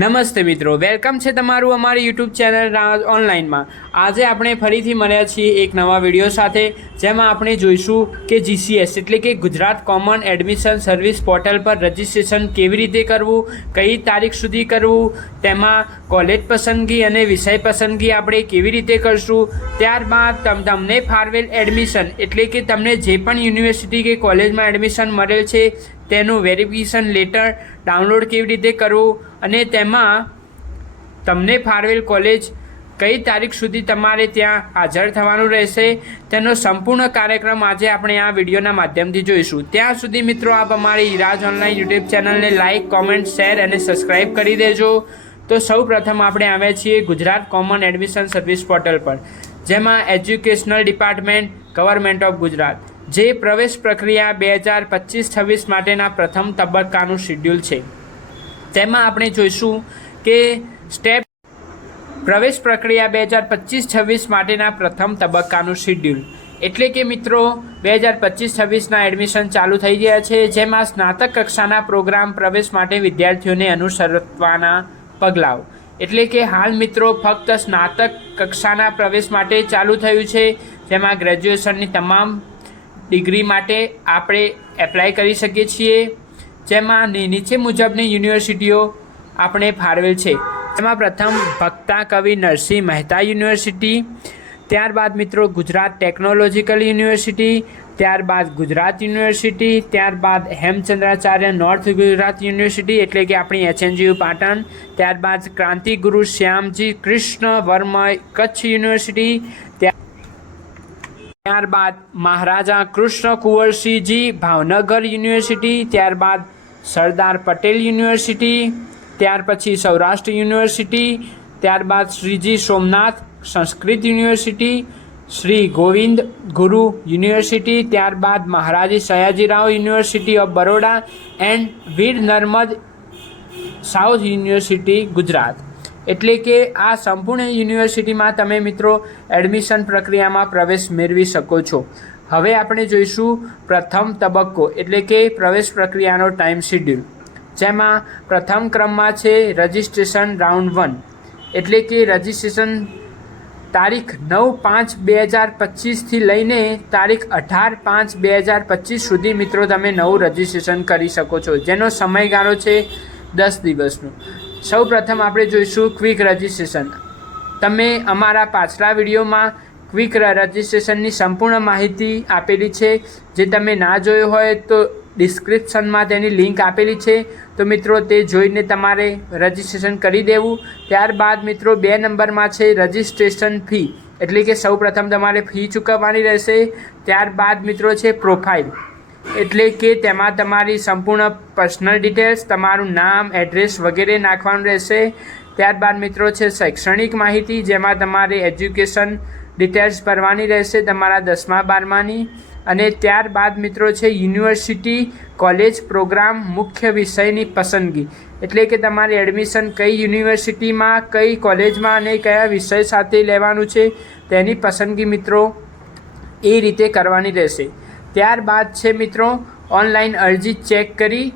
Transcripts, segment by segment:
નમસ્તે મિત્રો, વેલકમ છે તમારું અમારી યુટ્યુબ ચેનલ રાજ ઓનલાઈનમાં। આજે આપણે ફરીથી મળ્યા છીએ એક નવા વિડીયો સાથે, જેમાં આપણે જોઈશું કે જીસીએસ એટલે કે Gujarat common admission service portal પર રજિસ્ટ્રેશન કેવી રીતે કરવું, કઈ તારીખ સુધી કરવું, તેમાં કોલેજ પસંદગી અને વિષય પસંદગી આપણે કેવી રીતે કરશું, ત્યારબાદ તમને ફાળવેલ એડમિશન એટલે કે તમને જે પણ યુનિવર્સિટી કે કોલેજમાં એડમિશન મળેલ છે તેનું વેરિફિકેશન લેટર ડાઉનલોડ કેવી રીતે કરવું અને તેમાં તમને ફાળવેલ કોલેજ કઈ તારીખ સુધી તમારે ત્યાં હાજર થવાનું રહેશે તેનો સંપૂર્ણ કાર્યક્રમ આજે આપણે આ વિડીયોના માધ્યમથી જોઈશું। ત્યાં સુધી મિત્રો આપ અમારી રાજ ઓનલાઈન યુટ્યુબ ચેનલને લાઇક, કોમેન્ટ, શેર અને સબસ્ક્રાઈબ કરી દેજો। તો સૌ પ્રથમ આપણે આવ્યા છીએ Gujarat common admission service portal પર, જેમાં educational department, government of Gujarat જે પ્રવેશ પ્રક્રિયા 2025-26 માટેના પ્રથમ તબક્કાનું શિડ્યુલ છે, તેમાં આપણે જોઈશું કે સ્ટેપ પ્રવેશ પ્રક્રિયા 2025-26 માટેના પ્રથમ તબક્કાનું શિડ્યુલ એટલે કે મિત્રો 2025-26ના એડમિશન ચાલુ થઈ ગયા છે, જેમાં સ્નાતક કક્ષાના પ્રોગ્રામ પ્રવેશ માટે વિદ્યાર્થીઓને અનુસરવાના પગલાઓ એટલે કે હાલ મિત્રો ફક્ત સ્નાતક કક્ષાના પ્રવેશ માટે ચાલુ થયું છે, જેમાં ગ્રેજ્યુએશનની તમામ ડિગ્રી માટે આપણે એપ્લાય કરી શકીએ છીએ, જેમાં નીચે મુજબની યુનિવર્સિટીઓ આપણે ફાળવેલ છે। તેમાં પ્રથમ ભક્તા કવિ નરસિંહ મહેતા યુનિવર્સિટી, ત્યારબાદ મિત્રો ગુજરાત ટેકનોલોજીકલ યુનિવર્સિટી, ત્યારબાદ ગુજરાત યુનિવર્સિટી, ત્યારબાદ હેમચંદ્રાચાર્ય નોર્થ ગુજરાત યુનિવર્સિટી એટલે કે આપણી HNGU પાટણ, ત્યારબાદ ક્રાંતિગુરુ શ્યામજી કૃષ્ણ વર્મા કચ્છ યુનિવર્સિટી, ત્યારબાદ મહારાજા કૃષ્ણ કુંવરસિંહજી ભાવનગર યુનિવર્સિટી, ત્યારબાદ સરદાર પટેલ યુનિવર્સિટી, ત્યાર પછી સૌરાષ્ટ્ર યુનિવર્સિટી, ત્યારબાદ શ્રીજી સોમનાથ સંસ્કૃત યુનિવર્સિટી, શ્રી ગોવિંદ ગુરુ યુનિવર્સિટી, ત્યારબાદ Maharaji Sayajirao university of Baroda and Veer Narmad south university Gujarat એટલે કે આ સંપૂર્ણ યુનિવર્સિટીમાં તમે મિત્રો એડમિશન પ્રક્રિયામાં પ્રવેશ મેળવી શકો છો। હવે આપણે જોઈશું પ્રથમ તબક્કો એટલે કે પ્રવેશ પ્રક્રિયાનો ટાઈમ શિડ્યુલ, જેમાં પ્રથમ ક્રમમાં છે રજિસ્ટ્રેશન રાઉન્ડ 1 એટલે કે રજિસ્ટ્રેશન તારીખ 9/5/2025થી લઈને તારીખ 18/5/2025 સુધી મિત્રો તમે નવું રજિસ્ટ્રેશન કરી શકો છો, જેનો સમયગાળો છે 10 દિવસનો। સૌ પ્રથમ આપણે જોઈશું ક્વિક રજિસ્ટ્રેશન। તમે અમારા પાછલા વિડીયોમાં ક્વિક રજિસ્ટ્રેશનની સંપૂર્ણ માહિતી આપેલી છે, જે તમે ના જોયું હોય તો ડિસ્ક્રિપ્શનમાં તેની લિંક આપેલી છે, તો મિત્રો તે જોઈને તમારે રજિસ્ટ્રેશન કરી દેવું। ત્યારબાદ મિત્રો 2 નંબરમાં છે રજિસ્ટ્રેશન ફી એટલે કે સૌ પ્રથમ તમારે ફી ચૂકવવાની રહેશે। ત્યારબાદ મિત્રો છે પ્રોફાઇલ એટલે કે તેમાં તમારી સંપૂર્ણ પર્સનલ ડિટેલ્સ, તમારું નામ, એડ્રેસ વગેરે નાખવાનું રહેશે। ત્યારબાદ મિત્રો છે શૈક્ષણિક માહિતી, જેમાં તમારે એજ્યુકેશન ડિટેલ્સ ભરવાની રહેશે તમારા 10મા 12માની, અને ત્યારબાદ મિત્રો છે યુનિવર્સિટી કોલેજ પ્રોગ્રામ મુખ્ય વિષયની પસંદગી એટલે કે તમારે એડમિશન કઈ યુનિવર્સિટીમાં, કઈ કોલેજમાં અને કયા વિષય સાથે લેવાનું છે તેની પસંદગી મિત્રો એ રીતે કરવાની રહેશે। ત્યારબાદ છે મિત્રો ઓનલાઈન અરજી ચેક કરી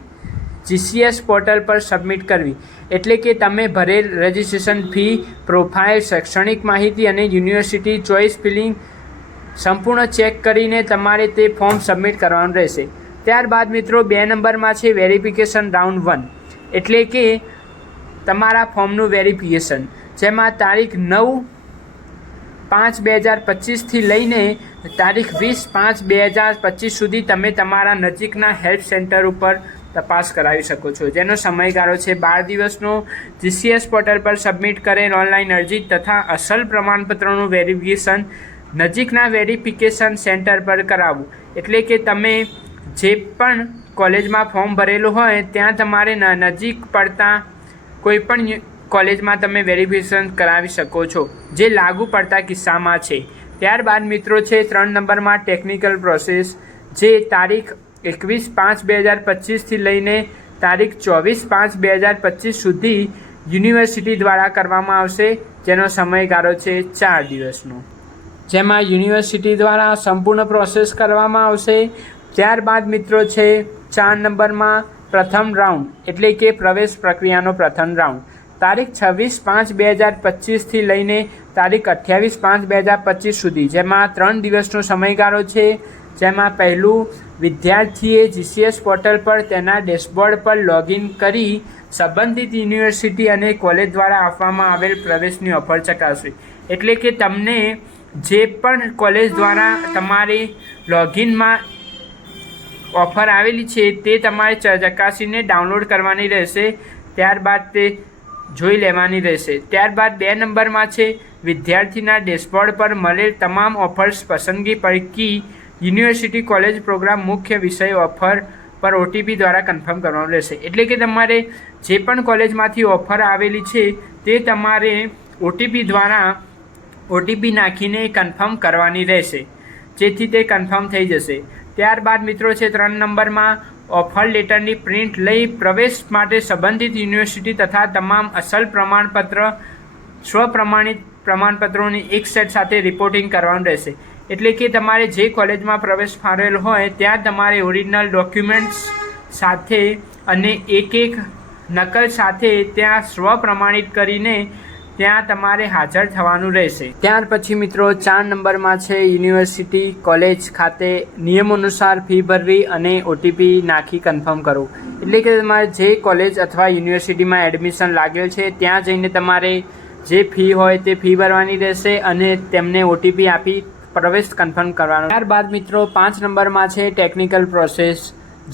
જીસીએસ પોર્ટલ પર સબમિટ કરવી એટલે કે તમે ભરેલ રજિસ્ટ્રેશન ફી, પ્રોફાઇલ, શૈક્ષણિક માહિતી અને યુનિવર્સિટી ચોઇસ ફિલિંગ સંપૂર્ણ ચેક કરીને તમારે તે ફોર્મ સબમિટ કરવાનું રહેશે। ત્યારબાદ મિત્રો 2 નંબરમાં છે વેરિફિકેશન રાઉન્ડ 1 એટલે કે તમારા ફોર્મનું વેરિફિકેશન, જેમાં તારીખ 9/5/2025થી લઈને તારીખ 20/5/2025 સુધી તમે તમારા નજીકના હેલ્પ સેન્ટર ઉપર તપાસ કરાવી શકો છો, જેનો સમયગાળો છે 12 દિવસનો। જીસીએસ પોર્ટલ પર સબમિટ કરેલ ઓનલાઈન અરજી તથા અસલ પ્રમાણપત્રોનું વેરિફિકેશન નજીકના વેરિફિકેશન સેન્ટર પર કરાવવું એટલે કે તમે જે પણ કોલેજમાં ફોર્મ ભરેલું હોય ત્યાં તમારે નજીક પડતા કોઈપણ કોલેજમાં તમે વેરિફિકેશન કરાવી શકો છો, જે લાગુ પડતા કિસ્સામાં છે। ત્યારબાદ મિત્રો છે 3 નંબરમાં ટેકનિકલ પ્રોસેસ, જે તારીખ 21/5/2025થી લઈને તારીખ 24/5/2025 સુધી યુનિવર્સિટી દ્વારા કરવામાં આવશે, જેનો સમયગાળો છે 4 દિવસનો, જેમાં યુનિવર્સિટી દ્વારા સંપૂર્ણ પ્રોસેસ કરવામાં આવશે। ત્યારબાદ મિત્રો છે 4 નંબરમાં પ્રથમ રાઉન્ડ એટલે કે પ્રવેશ પ્રક્રિયાનો પ્રથમ રાઉન્ડ, તારીખ 26/5/2025થી લઈને તારીખ 28/5/2025 સુધી, જેમાં 3 દિવસનો સમયગાળો છે. જેમાં પહેલું, વિદ્યાર્થીએ GCS પોર્ટલ પર તેના ડેશબોર્ડ પર લોગિન કરી સંબંધિત યુનિવર્સિટી અને કોલેજ દ્વારા આપવામાં આવેલ પ્રવેશની ઓફર ચકાસવી. એટલે કે તમને જે પણ કોલેજ દ્વારા તમારે લોગિનમાં ઓફર આવેલી છે તે તમારે ચકાસીને ડાઉનલોડ કરવાની રહેશે. ત્યારબાદ તે જોઈ લેવાની રહેશે. ત્યારબાદ 2 નંબરમાં છે, વિદ્યાર્થીના ડેશબોર્ડ પર મળેલ તમામ ઓફર્સ પસંદગી પૈકી યુનિવર્સિટી કોલેજ પ્રોગ્રામ મુખ્ય વિષય ઓફર પર OTP દ્વારા કન્ફર્મ કરવાનું રહેશે. એટલે કે તમારે જે પણ કોલેજમાંથી ઓફર આવેલી છે તે તમારે OTP દ્વારા OTP નાખીને કન્ફર્મ કરવાની રહેશે, જેથી તે કન્ફર્મ થઈ જશે. ત્યારબાદ મિત્રો છે 3 નંબરમાં, ઓફર લેટરની પ્રિન્ટ લઈ પ્રવેશ માટે સંબંધિત યુનિવર્સિટી તથા તમામ અસલ પ્રમાણપત્ર સ્વપ્રમાણિત પ્રમાણપત્રોની એક સેટ સાથે રિપોર્ટિંગ કરવાનું રહેશે. એટલે કે તમારે જે કોલેજમાં પ્રવેશ ફાળવેલ હોય ત્યાં તમારે ઓરિજિનલ ડોક્યુમેન્ટ્સ સાથે અને એક નકલ સાથે ત્યાં સ્વપ્રમાણિત કરીને ત્યાં તમારે હાજર થવાનું રહેશે. ત્યાર પછી મિત્રો 4 નંબરમાં છે, યુનિવર્સિટી કોલેજ ખાતે નિયમો અનુસાર ફી ભરવી અને OTP નાખી કન્ફર્મ કરવું. એટલે કે તમારે જે કોલેજ અથવા યુનિવર્સિટીમાં એડમિશન લાગેલ છે ત્યાં જઈને તમારે જે ફી હોય તે ફી ભરવાની રહેશે અને તેમને OTP આપી પ્રવેશ કન્ફર્મ કરવાનો. ત્યારબાદ મિત્રો 5 નંબરમાં છે, ટેકનિકલ પ્રોસેસ,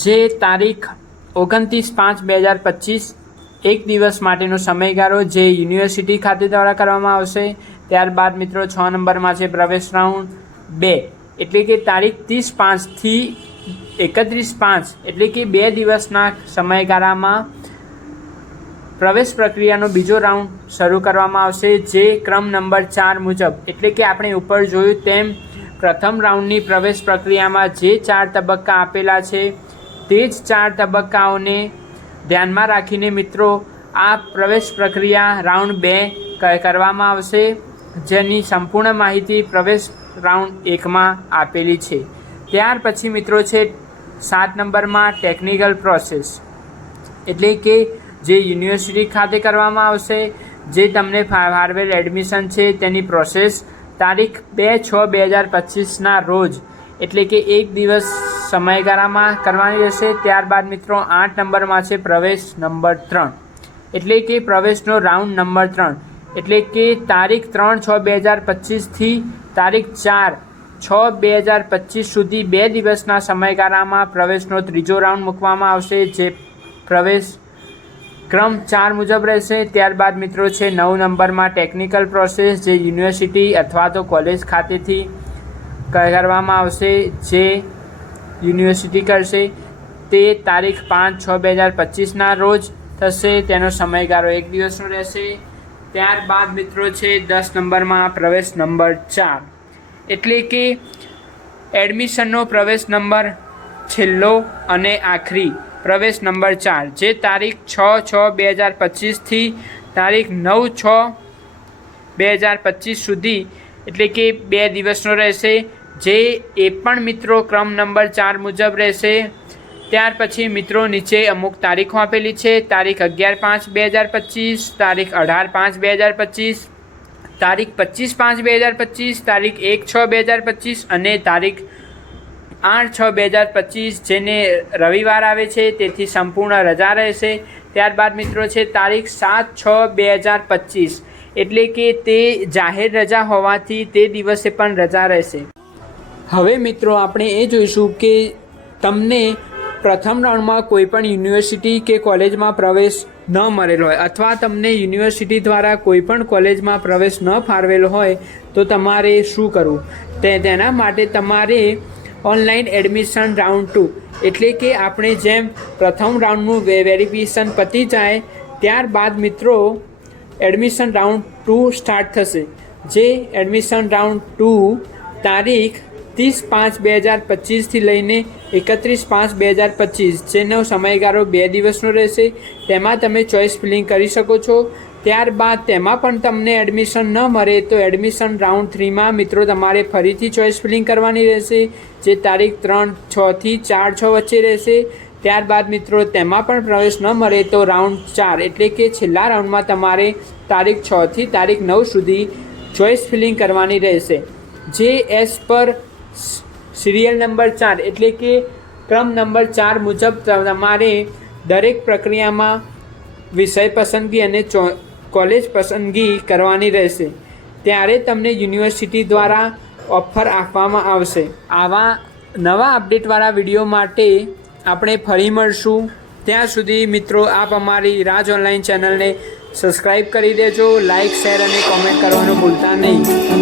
જે તારીખ 29/5/2025 એક દિવસ માટેનો સમયગાળો જે યુનિવર્સિટી ખાતે દ્વારા કરવામાં આવશે. ત્યારબાદ મિત્રો 6 નંબરમાં છે, પ્રવેશ રાઉન્ડ 2, એટલે કે તારીખ 30/5થી 31/5 એટલે કે 2 દિવસના સમયગાળામાં પ્રવેશ પ્રક્રિયાનો બીજો રાઉન્ડ શરૂ કરવામાં આવશે, જે ક્રમ નંબર 4 મુજબ. એટલે કે આપણે ઉપર જોયું તેમ પ્રથમ રાઉન્ડની પ્રવેશ પ્રક્રિયામાં જે 4 તબક્કા આપેલા છે તે જ 4 તબક્કાઓને ધ્યાનમાં રાખીને મિત્રો આ પ્રવેશ પ્રક્રિયા રાઉન્ડ 2 કરવામાં આવશે, જેની સંપૂર્ણ માહિતી પ્રવેશ રાઉન્ડ 1માં આપેલી છે. ત્યાર પછી મિત્રો છે 7 નંબરમાં, ટેકનિકલ પ્રોસેસ, એટલે કે જે યુનિવર્સિટી ખાતે કરવામાં આવશે, જે તમને ફાળવેલ એડમિશન છે તેની પ્રોસેસ તારીખ 2/6/2025ના રોજ, એટલે કે એક દિવસ સમયગાળામાં કરવાની રહેશે. ત્યારબાદ મિત્રો 8 નંબરમાં છે, પ્રવેશ નંબર 3, એટલે કે પ્રવેશનો રાઉન્ડ નંબર 3, એટલે કે તારીખ 3/6/2025થી તારીખ 4/6/2025 સુધી 2 દિવસના સમયગાળામાં પ્રવેશનો ત્રીજો રાઉન્ડ મૂકવામાં આવશે, જે પ્રવેશ ક્રમ 4 મુજબ રહેશે. ત્યારબાદ મિત્રો છે 9 નંબરમાં, ટેકનિકલ પ્રોસેસ, જે યુનિવર્સિટી અથવા તો કોલેજ ખાતેથી કરવામાં આવશે, જે યુનિવર્સિટી કરશે તે તારીખ 5/6/2025ના રોજ થશે. તેનો સમયગાળો 1 દિવસનો રહેશે. ત્યારબાદ મિત્રો છે 10 નંબરમાં, પ્રવેશ નંબર 4, એટલે કે એડમિશનનો પ્રવેશ નંબર છેલ્લો અને આખરી પ્રવેશ નંબર 4, જે તારીખ 6/6/2025થી તારીખ 9/6/2025 સુધી, એટલે કે 2 દિવસનો રહેશે, જે એ પણ મિત્રો ક્રમ નંબર 4 મુજબ રહેશે. ત્યાર પછી મિત્રો નીચે અમુક તારીખો આપેલી છે, તારીખ 11/5/2025, તારીખ 18/5/2025, તારીખ 25/5/2025, તારીખ 1/6/2025 અને તારીખ 8/6/2025, જેને રવિવાર આવે છે તેથી સંપૂર્ણ રજા રહેશે. ત્યારબાદ મિત્રો છે તારીખ 7/6/2025, એટલે કે તે જાહેર રજા હોવાથી તે દિવસે પણ રજા રહેશે. હવે મિત્રો આપણે એ જોઈશું કે તમને પ્રથમ રાઉન્ડમાં કોઈ પણ યુનિવર્સિટી કે કોલેજમાં પ્રવેશ ન મળેલ હોય અથવા તમને યુનિવર્સિટી દ્વારા કોઈ પણ કોલેજમાં પ્રવેશ ન ફાળવેલ હોય તો તમારે શું કરવું? તેના માટે તમારે ઓનલાઈન એડમિશન રાઉન્ડ 2, એટલે કે આપણે જેમ પ્રથમ રાઉન્ડનું વેરિફિકેશન પતી જાય ત્યારબાદ મિત્રો એડમિશન રાઉન્ડ 2 સ્ટાર્ટ થશે, જે એડમિશન રાઉન્ડ 2 તારીખ 30/5/2025થી લઈને 31/5/2025, જેનો સમયગાળો 2 દિવસનો રહેશે. તેમાં તમે ચોઇસ ફિલિંગ કરી શકો છો. ત્યારબાદ તેમાં પણ તમને એડમિશન ન મળે તો એડમિશન રાઉન્ડ 3માં મિત્રો તમારે ફરીથી ચોઇસ ફિલિંગ કરવાની રહેશે, જે તારીખ 3/6થી 4/6 વચ્ચે રહેશે. ત્યારબાદ મિત્રો તેમાં પણ પ્રવેશ ન મળે તો રાઉન્ડ 4 એટલે કે છેલ્લા રાઉન્ડમાં તમારે તારીખ 6 થી તારીખ 9 સુધી ચોઇસ ફિલિંગ કરવાની રહેશે, જે એઝ પર સિરિયલ નંબર 4 એટલે કે ક્રમ નંબર 4 મુજબ તમારે દરેક પ્રક્રિયામાં વિષય પસંદગી અને કોલેજ પસંદગી કરવાની રહેશે. ત્યારે તમને યુનિવર્સિટી દ્વારા ઓફર આપવામાં આવશે. આવા નવા અપડેટવાળા વિડીયો માટે આપણે ફરી મળશું. ત્યાં સુધી મિત્રો આપ અમારી રાજ ઓનલાઈન ચેનલને સબસ્ક્રાઈબ કરી દેજો, લાઇક, શેર અને કોમેન્ટ કરવાનું ભૂલતા નહીં.